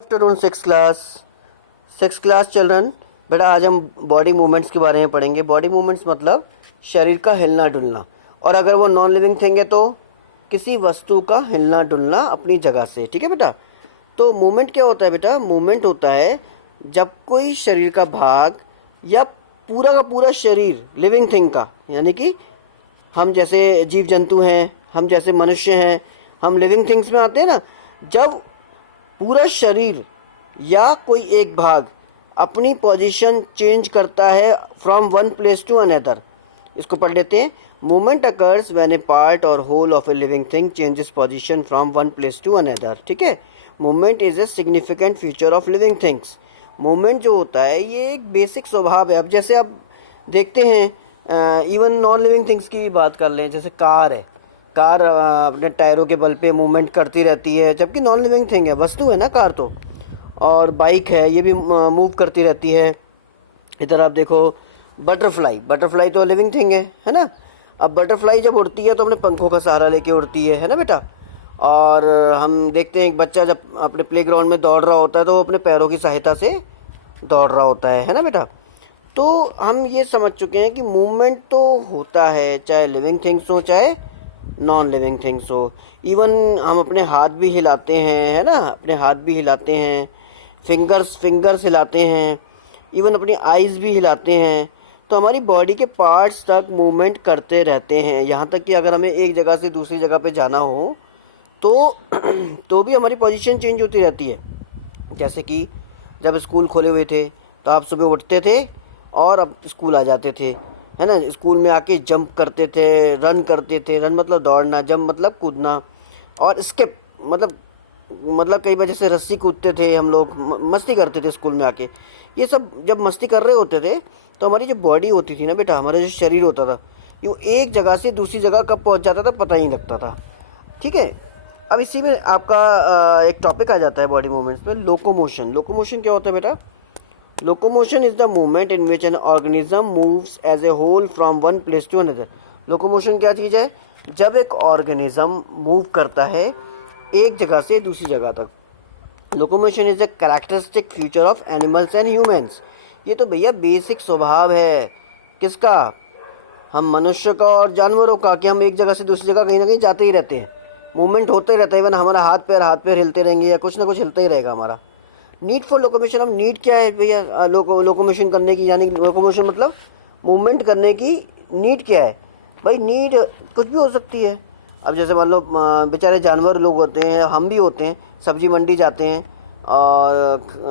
Afternoon six class children. बेटा आज हम बॉडी मूवमेंट्स के बारे में पढ़ेंगे। बॉडी मूवमेंट्स मतलब शरीर का हिलना डुलना, और अगर वो नॉन लिविंग थिंग है तो किसी वस्तु का हिलना डुलना अपनी जगह से। ठीक है बेटा। तो मूवमेंट क्या होता है बेटा? मूवमेंट होता है जब कोई शरीर का भाग या पूरा का पूरा शरीर लिविंग थिंग का, यानी कि हम जैसे जीव जंतु हैं, हम जैसे मनुष्य हैं, हम लिविंग थिंग्स में आते हैं ना। जब पूरा शरीर या कोई एक भाग अपनी पोजीशन चेंज करता है from one place to another, इसको पढ़ लेते हैं। Movement occurs when a part or whole of a living thing changes position from one place to another. ठीक है। Movement is a significant feature of living things. Movement जो होता है ये एक बेसिक स्वभाव है। अब जैसे आप देखते हैं, इवन नॉन लिविंग थिंग्स की बात कर लें, जैसे कार है। कार अपने टायरों के बल पे मूवमेंट करती रहती है, जबकि नॉन लिविंग थिंग है, वस्तु है ना कार तो। और बाइक है, ये भी मूव करती रहती है। इधर आप देखो बटरफ्लाई तो लिविंग थिंग है ना। अब बटरफ्लाई जब उड़ती है तो अपने पंखों का सहारा लेके उड़ती है ना बेटा। और हम देखते हैं एक बच्चा जब अपने प्लेग्राउंड में दौड़ रहा होता है तो वो अपने पैरों की सहायता से दौड़ रहा होता है ना बेटा। तो हम ये समझ चुके हैं कि मूवमेंट तो होता है, चाहे लिविंग थिंग्स हो चाहे नॉन लिविंग थिंग्स हो। इवन हम अपने हाथ भी हिलाते हैं, है ना, अपने हाथ भी हिलाते हैं, फिंगर्स हिलाते हैं, इवन अपनी आईज भी हिलाते हैं। तो हमारी बॉडी के पार्ट्स तक मूवमेंट करते रहते हैं। यहाँ तक कि अगर हमें एक जगह से दूसरी जगह पे जाना हो तो तो भी हमारी पोजीशन चेंज होती रहती है। जैसे कि जब स्कूल खोले हुए थे तो आप सुबह उठते थे और अब स्कूल आ जाते थे, है ना। स्कूल में आके जंप करते थे, रन करते थे। रन मतलब दौड़ना, जंप मतलब कूदना, और स्किप मतलब कई वजह से रस्सी कूदते थे हम लोग, मस्ती करते थे स्कूल में आके। ये सब जब मस्ती कर रहे होते थे तो हमारी जो बॉडी होती थी ना बेटा, हमारा जो शरीर होता था, ये एक जगह से दूसरी जगह कब पहुंच जाता था पता ही नहीं लगता था। ठीक है। अब इसी में आपका एक टॉपिक आ जाता है बॉडी मूवमेंट्स में, लोकोमोशन। लोकोमोशन क्या होता है बेटा? Locomotion is the movement in which an organism moves as a whole from one place to another. Locomotion क्या चीज़ है? जब एक ऑर्गेनिज्म मूव करता है एक जगह से दूसरी जगह तक। Locomotion is a characteristic feature of animals and humans. ये तो भैया बेसिक स्वभाव है। किसका? हम मनुष्य का और जानवरों का, कि हम एक जगह से दूसरी जगह कहीं ना कहीं जाते ही रहते हैं, मूवमेंट होते ही रहता है। इवन हमारा हाथ पैर हिलते रहेंगे या कुछ ना कुछ हिलता ही रहेगा हमारा। Need for locomotion. अब नीड क्या है भैया लोकोमोशन करने की? यानी लोकोमोशन मतलब मूवमेंट करने की नीड क्या है भाई? नीड कुछ भी हो सकती है। अब जैसे मान लो बेचारे जानवर लोग होते हैं, हम भी होते हैं, सब्जी मंडी जाते हैं और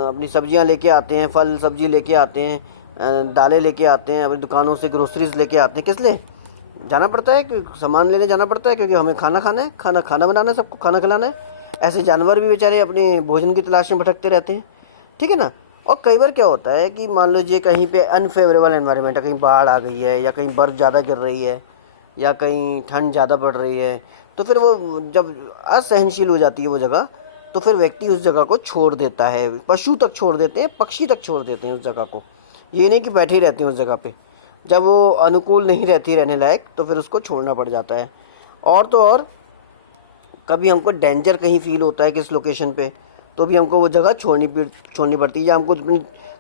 अपनी सब्जियां लेके आते हैं, फल सब्जी लेके आते हैं, दालें लेके आते हैं, अपनी दुकानों से ग्रोसरीज लेके आते हैं। किस लिए जाना पड़ता है? क्योंकि सामान लेने जाना पड़ता है, क्योंकि हमें खाना खाना है, खाना बनाना है, सबको खाना खिलाना है। ऐसे जानवर भी बेचारे अपने भोजन की तलाश में भटकते रहते हैं। ठीक है ना। और कई बार क्या होता है कि मान लीजिए कहीं पे अनफेवरेबल एनवायरनमेंट है, कहीं बाढ़ आ गई है या कहीं बर्फ़ ज़्यादा गिर रही है या कहीं ठंड ज़्यादा पड़ रही है, तो फिर वो जब असहनशील हो जाती है वो जगह, तो फिर व्यक्ति उस जगह को छोड़ देता है। पशु तक छोड़ देते हैं, पक्षी तक छोड़ देते हैं उस जगह को। ये नहीं कि बैठे ही रहते हैं उस जगह पे। जब वो अनुकूल नहीं रहती रहने लायक तो फिर उसको छोड़ना पड़ जाता है। और तो और कभी हमको डेंजर कहीं फील होता है किस लोकेशन पे, तो भी हमको वो जगह छोड़नी पड़ती है। या हमको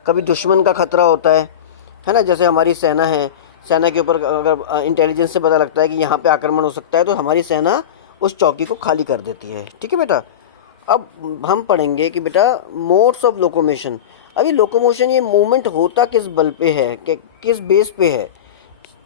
कभी दुश्मन का खतरा होता है ना। जैसे हमारी सेना है, सेना के ऊपर अगर इंटेलिजेंस से पता लगता है कि यहाँ पे आक्रमण हो सकता है तो हमारी सेना उस चौकी को खाली कर देती है। ठीक है बेटा। अब हम पढ़ेंगे कि बेटा मोड्स ऑफ लोकोमोशन। अभी लोकोमोशन ये मूवमेंट होता किस बल पे है, किस बेस पे है?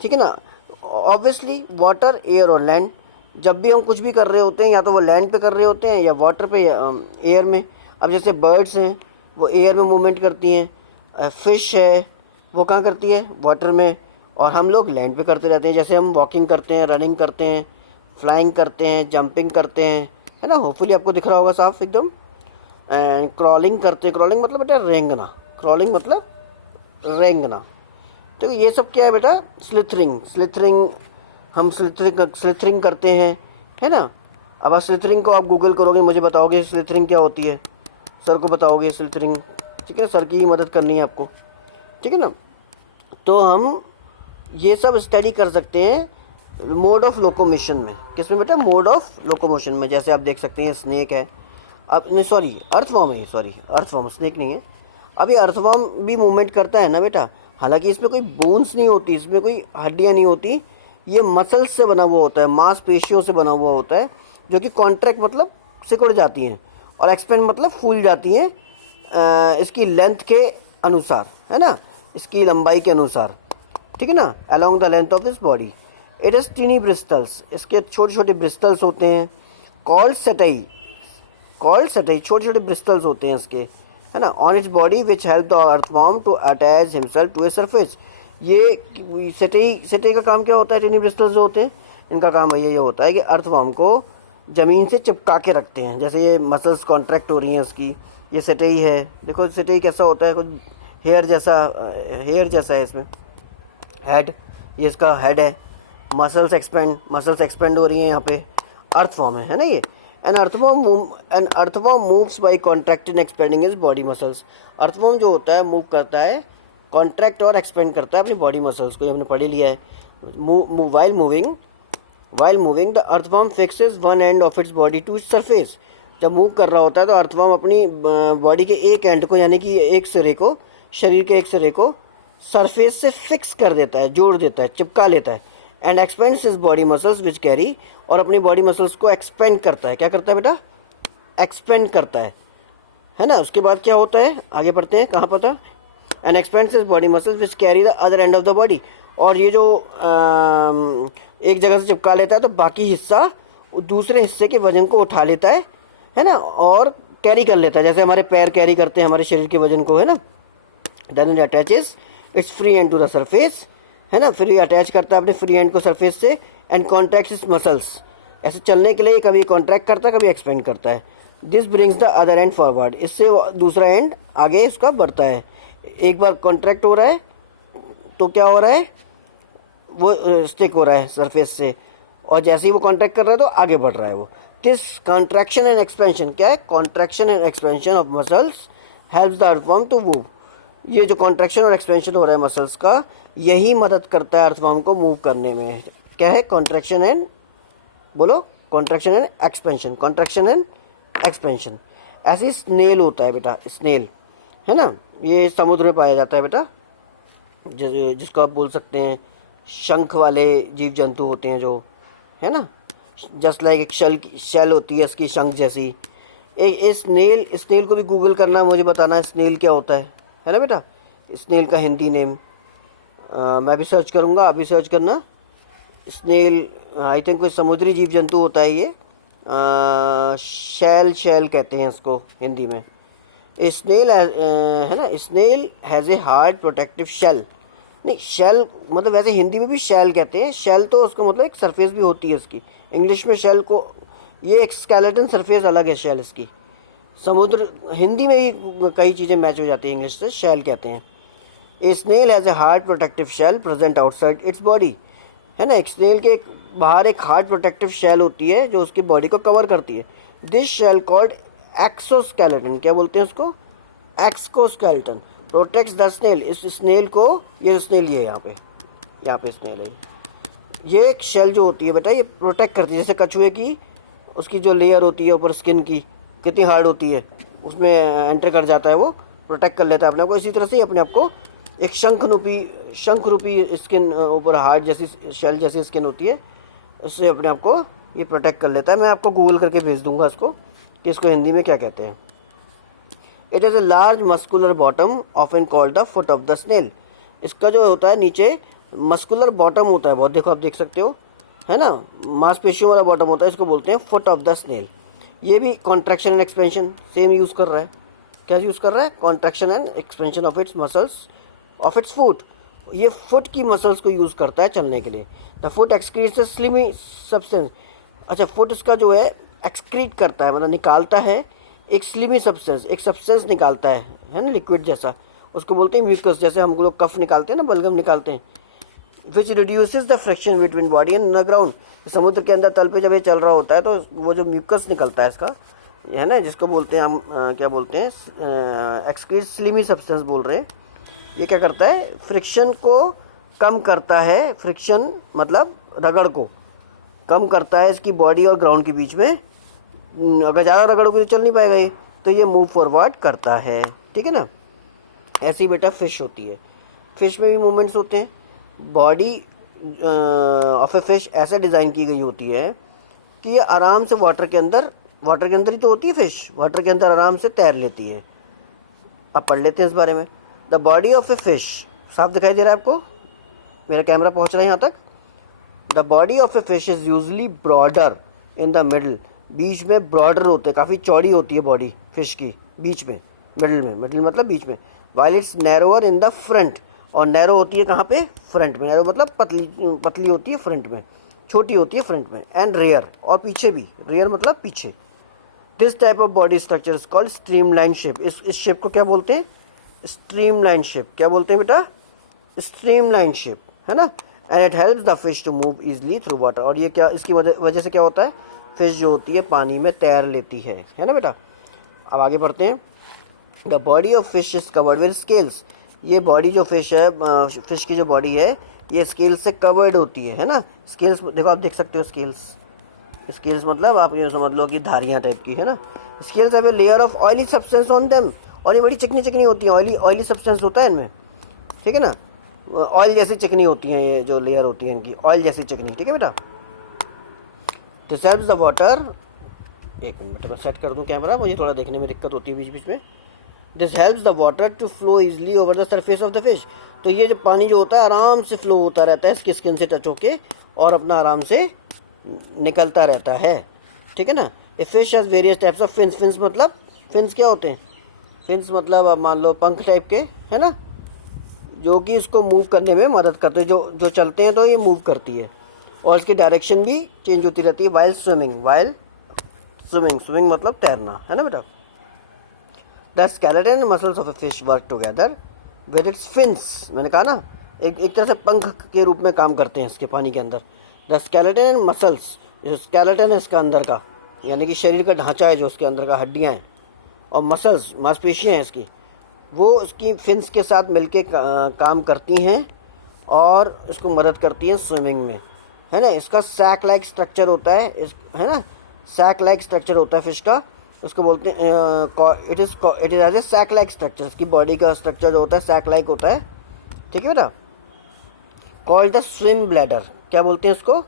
ठीक है ना। ऑब्वियसली वाटर, एयर और लैंड। जब भी हम कुछ भी कर रहे होते हैं या तो वो लैंड पे कर रहे होते हैं या वाटर पे या एयर में। अब जैसे बर्ड्स हैं वो एयर में मूवमेंट करती हैं, फिश है वो कहाँ करती है? वाटर में। और हम लोग लैंड पे करते रहते हैं। जैसे हम वॉकिंग करते हैं, रनिंग करते हैं, फ्लाइंग करते हैं, जंपिंग करते हैं, है ना। होपफुली आपको दिख रहा होगा साफ एकदम। एंड क्रॉलिंग करते हैं। क्रॉलिंग मतलब बेटा रेंगना। क्रॉलिंग मतलब रेंगना। तो ये सब क्या है बेटा? स्लिथरिंग हम स्लिथरिंग करते हैं, है ना। अब आप स्लिथरिंग को आप गूगल करोगे, मुझे बताओगे स्लिथरिंग क्या होती है, सर को बताओगे स्लिथरिंग। ठीक है ना, सर की ही मदद करनी है आपको। ठीक है ना। तो हम ये सब स्टडी कर सकते हैं मोड ऑफ लोकोमोशन में। किसमें बेटा? मोड ऑफ लोकोमोशन में। जैसे आप देख सकते हैं स्नेक है। अब नहीं, सॉरी अर्थवॉर्म है, सॉरी अर्थवॉर्म, स्नेक नहीं है। अब ये अर्थवॉर्म भी मूवमेंट करता है ना बेटा, हालांकि इसमें कोई बोन्स नहीं होती, इसमें कोई हड्डियाँ नहीं होती, ये मसल्स से बना हुआ होता है, मांसपेशियों से बना हुआ होता है, जो कि कॉन्ट्रैक्ट मतलब सिकुड़ जाती हैं और एक्सपेंड मतलब फूल जाती हैं इसकी लेंथ के अनुसार, है ना, इसकी लंबाई के अनुसार, ठीक है ना, along the length of this body. It is tiny bristles, इसके छोटे छोटे ब्रिस्टल्स होते हैं, कॉल्ड सेटाई, छोटे छोटे ब्रिस्टल्स होते हैं इसके, है ना, on its body which help the earthworm to attach himself to a surface. ये सेटाई का काम क्या होता है, टीनी ब्रिस्टल्स जो होते हैं इनका काम ये होता है कि अर्थवॉर्म को ज़मीन से चिपका के रखते हैं। जैसे ये मसल्स कॉन्ट्रैक्ट हो रही हैं इसकी, ये सेटाई है, देखो सेटाई कैसा होता है, कुछ हेयर जैसा है इसमें हेड, ये इसका हेड है, मसल्स एक्सपेंड हो रही हैं यहाँ पे, अर्थवॉर्म है ना ये। An earthworm moves by contracting expanding his body muscles. Earthworm जो होता है मूव करता है, कॉन्ट्रैक्ट और एक्सपेंड करता है अपनी बॉडी मसल्स को, ये हमने पढ़ लिया है। While moving the earthworm fixes one end of its body to its surface. जब मूव कर रहा होता है तो अर्थवॉर्म अपनी बॉडी के एक एंड को, यानी कि एक सिरे को, शरीर के एक सिरे को सरफेस से फिक्स कर देता है, जोड़ देता है, चिपका लेता है। And expends his body muscles which carry, और अपनी बॉडी मसल्स को एक्सपेंड करता है। क्या करता है बेटा, एक्सपेंड करता है ना। उसके बाद क्या होता है, आगे बढ़ते हैं, कहाँ पता, and expends his body muscles which carry the other end of the body. और ये जो एक जगह से चिपका लेता है तो बाकी हिस्सा दूसरे हिस्से के वजन को उठा लेता है ना, और कैरी कर लेता है, जैसे हमारे पैर कैरी करते हैं हमारे शरीर के वजन को, है ना। Then it attaches its free end to the surface, है ना, फिर ये अटैच करता है अपने फ्री एंड को सरफेस से, एंड कॉन्ट्रैक्ट्स इट्स मसल्स। ऐसे चलने के लिए कभी कॉन्ट्रैक्ट करता है, कभी एक्सपेंड करता है। This brings the other and forward, इससे दूसरा एंड आगे इसका बढ़ता है। एक बार कॉन्ट्रैक्ट हो रहा है तो क्या हो रहा है, वो स्टिक हो रहा है सरफेस से, और जैसे ही वो कॉन्ट्रैक्ट कर रहा है तो आगे बढ़ रहा है वो। दिस कॉन्ट्रैक्शन एंड एक्सपेंशन, क्या है, contraction and expansion of muscles helps the earthworm to move. ये जो कॉन्ट्रैक्शन और एक्सपेंशन हो रहा है मसल्स का, यही मदद करता है अर्थवॉर्म को मूव करने में। क्या है, कॉन्ट्रैक्शन एंड, बोलो, contraction and expansion, contraction and expansion. ऐसे स्नेल होता है बेटा, स्नेल, है ना, ये समुद्र में पाया जाता है बेटा, जिसको आप बोल सकते हैं शंख वाले जीव जंतु होते हैं जो, है ना, जस्ट लाइक एक शेल होती है इसकी शंख जैसी। एक स्नेल को भी गूगल करना, मुझे बताना है स्नेल क्या होता है ना बेटा, स्नेल का हिंदी नेम। मैं भी सर्च करूँगा, आप भी सर्च करना। स्नेल आई थिंक कोई समुद्री जीव जंतु होता है ये, शेल कहते हैं इसको हिंदी में। स्नेल है ना, snail has a hard protective shell. नहीं, शेल मतलब वैसे हिंदी में भी शेल कहते हैं, शेल तो उसका मतलब एक सरफेस भी होती है इसकी, इंग्लिश में शेल को, ये एक स्केलेटन सरफेस अलग है शेल इसकी। समुद्र हिंदी में ही कई चीज़ें मैच हो जाती है इंग्लिश से, शेल कहते हैं। A snail has a hard protective shell present outside its body, है ना, एक स्नेल के बाहर एक हार्ड प्रोटेक्टिव शेल होती है जो उसकी बॉडी को कवर करती है। दिस शेल कॉल्ड एक्सोस्केलेटन, क्या बोलते हैं उसको, एक्सोस्केलेटन, प्रोटेक्ट्स द स्नेल। इस स्नेल को, ये स्नेल ये यहाँ पे स्नेल है, ये एक शेल जो होती है बेटा, ये प्रोटेक्ट करती है। जैसे कछुए की उसकी जो लेयर होती है ऊपर स्किन की, कितनी हार्ड होती है, उसमें एंटर कर जाता है, वो प्रोटेक्ट कर लेता है अपने आप को। इसी तरह से ही अपने आप को एक शंख रूपी स्किन, ऊपर हार्ड जैसी शेल जैसी स्किन होती है, उससे अपने आप को ये प्रोटेक्ट कर लेता है। मैं आपको गूगल करके भेज दूंगा इसको कि इसको हिंदी में क्या कहते हैं। It is a large muscular bottom often called the foot of the snail. इसका जो होता है नीचे मस्कुलर बॉटम होता है बहुत, देखो आप देख सकते हो, है ना, मांसपेशियों वाला बॉटम होता है, इसको बोलते हैं फुट ऑफ द स्नेल। ये भी contraction and expansion same use कर रहा है। क्या यूज़ कर रहा है, contraction and expansion of its muscles of its foot. ये फुट की मसल्स को यूज़ करता है चलने के लिए। The foot excretes a slimy substance. अच्छा, फुट इसका जो है एक्सक्रीट करता है, मतलब निकालता है एक स्लिमी सब्सटेंस, एक सब्सटेंस निकालता है ना, लिक्विड जैसा, उसको बोलते हैं म्यूकस। जैसे हम लोग कफ निकालते हैं ना, बलगम निकालते हैं। Which reduces the friction between body and the ground. समुद्र के अंदर तल पे जब ये चल रहा होता है तो वो जो म्यूकस निकलता है इसका, है ना, जिसको बोलते हैं हम क्या बोलते हैं, एक्सक्रीट स्लिमी सब्सटेंस बोल रहे हैं। ये क्या करता है, फ्रिक्शन को कम करता है, फ्रिक्शन मतलब रगड़ को कम करता है इसकी बॉडी और ग्राउंड के बीच में, अगर ज़्यादा रगड़ोगे तो चल नहीं पाएगा ये, तो ये मूव फॉरवर्ड करता है, ठीक है ना। ऐसी बेटा फिश होती है। फिश में भी मूवमेंट्स होते हैं। बॉडी ऑफ ए फिश ऐसे डिज़ाइन की गई होती है कि ये आराम से वाटर के अंदर ही तो होती है फिश, वाटर के अंदर आराम से तैर लेती है। अब पढ़ लेते हैं इस बारे में। The body of a fish, साफ दिखाई दे रहा है आपको, मेरा कैमरा पहुंच रहा है यहाँ तक। The body of a fish is usually broader in the middle, बीच में ब्रॉडर होते हैं, काफ़ी चौड़ी होती है बॉडी फिश की, बीच में, मिडल मतलब बीच में। While it's narrower in the front, और नैरो होती है कहाँ पे, फ्रंट में। नैरो मतलब पतली होती है फ्रंट में, छोटी होती है फ्रंट में। एंड रेयर, और पीछे भी, रेयर मतलब पीछे। This type of body structure is called streamline shape. इस शेप को क्या बोलते हैं, स्ट्रीमलाइन शेप। क्या बोलते हैं बेटा, स्ट्रीमलाइन शेप, है ना। And it helps the fish to move easily through water, और ये क्या, इसकी वजह से क्या होता है, फिश जो होती है पानी में तैर लेती है ना बेटा। अब आगे बढ़ते हैं। The body of fish is covered with scales, ये बॉडी जो फिश है, फिश की जो बॉडी है ये स्केल्स से कवर्ड होती है ना। स्केल्स देखो, आप देख सकते हो स्केल्स मतलब आप ये समझ लो कि धारियाँ टाइप की, है ना। Scales have a layer of oily substance on them, और ये बड़ी चिकनी होती है, ऑयली सब्सटेंस होता है इनमें, ठीक है ना। ऑयल जैसी चिकनी होती हैं ये जो लेयर होती है इनकी, ऑयल जैसी चिकनी, ठीक है बेटा। दिस हेल्प्स द वाटर, एक मिनट मैं सेट कर दूं कैमरा, मुझे थोड़ा देखने में दिक्कत होती है बीच बीच में। This helps the water to flow easily over the surface of the fish, तो ये जो पानी जो होता है आराम से फ्लो होता रहता है इसकी स्किन से टच होके, और अपना आराम से निकलता रहता है, ठीक है ना। A fish has various types of fins, fins मतलब, फिन्स क्या होते हैं, फिन्स मतलब अब मान लो पंख टाइप के, है ना, जो कि इसको मूव करने में मदद करते हैं, जो चलते हैं तो ये मूव करती है, और इसकी डायरेक्शन भी चेंज होती रहती है वाइल स्विमिंग मतलब तैरना, है ना बेटा। The skeleton muscles of a fish work together with its fins, मैंने कहा ना, एक तरह से पंख के रूप में काम करते हैं इसके पानी के अंदर। द स्केलेटन एंड मसल्स, जो स्केलेटन है इसका अंदर का, यानी कि शरीर का ढांचा है जो उसके अंदर का, हड्डियाँ हैं, और मसल्स मांसपेशियाँ हैं इसकी, वो उसकी फिन्स के साथ मिलके काम करती हैं और इसको मदद करती हैं स्विमिंग में, है ना। इसका सैक लाइक स्ट्रक्चर होता है, है ना, सैक लाइक स्ट्रक्चर होता है फिश का, उसको बोलते हैं it is as a sac like structure. इसकी बॉडी का स्ट्रक्चर जो होता है सैक लाइक होता है, ठीक है बेटा। कॉल्ड द स्विम ब्लैडर, क्या बोलते हैं इसको,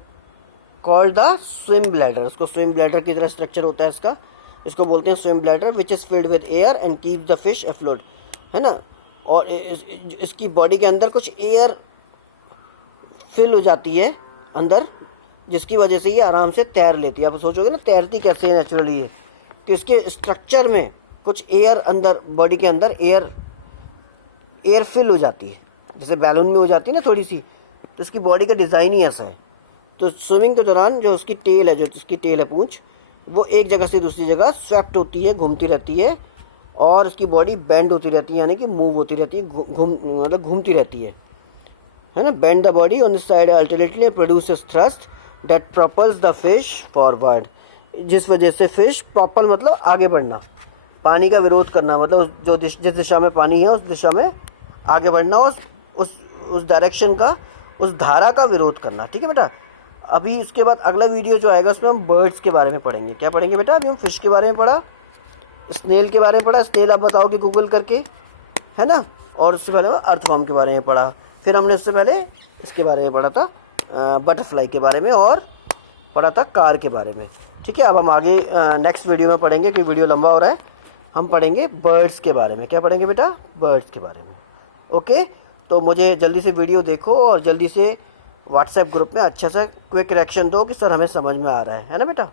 कॉल्ड द स्विम ब्लैडर, इसको स्विम ब्लैडर की तरह स्ट्रक्चर होता है इसका, इसको बोलते हैं swim bladder, which is filled with air and keep the fish afloat, है ना। और इसकी बॉडी के अंदर कुछ एयर फिल हो जाती है अंदर, जिसकी वजह से ये आराम से तैर लेती है। आप सोचोगे ना तैरती कैसे है नेचुरली ये, तो इसके स्ट्रक्चर में कुछ एयर अंदर, बॉडी के अंदर एयर फिल हो जाती है, जैसे बैलून में हो जाती है ना थोड़ी सी, तो इसकी बॉडी का डिज़ाइन ही ऐसा है। तो स्विमिंग के दौरान जो उसकी टेल है, जो इसकी टेल है पूंछ, वो एक जगह से दूसरी जगह स्वेप्ट होती है, घूमती रहती है, और उसकी बॉडी बेंड होती रहती है, यानी कि मूव होती रहती है, मतलब घूमती रहती है ना। Bend the body on this side alternately produces thrust that propels the fish forward, जिस वजह से फिश, प्रॉपल मतलब आगे बढ़ना, पानी का विरोध करना, मतलब जो जिस दिशा में पानी है उस दिशा में आगे बढ़ना, उस डायरेक्शन का, उस धारा का विरोध करना, ठीक है बेटा। अभी इसके बाद अगला वीडियो जो आएगा उसमें हम बर्ड्स के बारे में पढ़ेंगे। क्या पढ़ेंगे बेटा, अभी हम फिश के बारे में पढ़ा, स्नेल के बारे में पढ़ा, स्नेल आप बताओगे गूगल करके, है ना, और उससे पहले अर्थवॉर्म के बारे में पढ़ा, फिर हमने उससे पहले इसके बारे में पढ़ा था बटरफ्लाई के बारे में, और पढ़ा था कार के बारे में, ठीक है। अब हम आगे नेक्स्ट वीडियो में पढ़ेंगे, क्योंकि वीडियो लंबा हो रहा है, हम पढ़ेंगे बर्ड्स के बारे में। क्या पढ़ेंगे बेटा, बर्ड्स के बारे में, ओके। तो मुझे जल्दी से वीडियो देखो और जल्दी से व्हाट्सएप ग्रुप में अच्छा सा क्विक रिएक्शन दो कि सर हमें समझ में आ रहा है ना बेटा।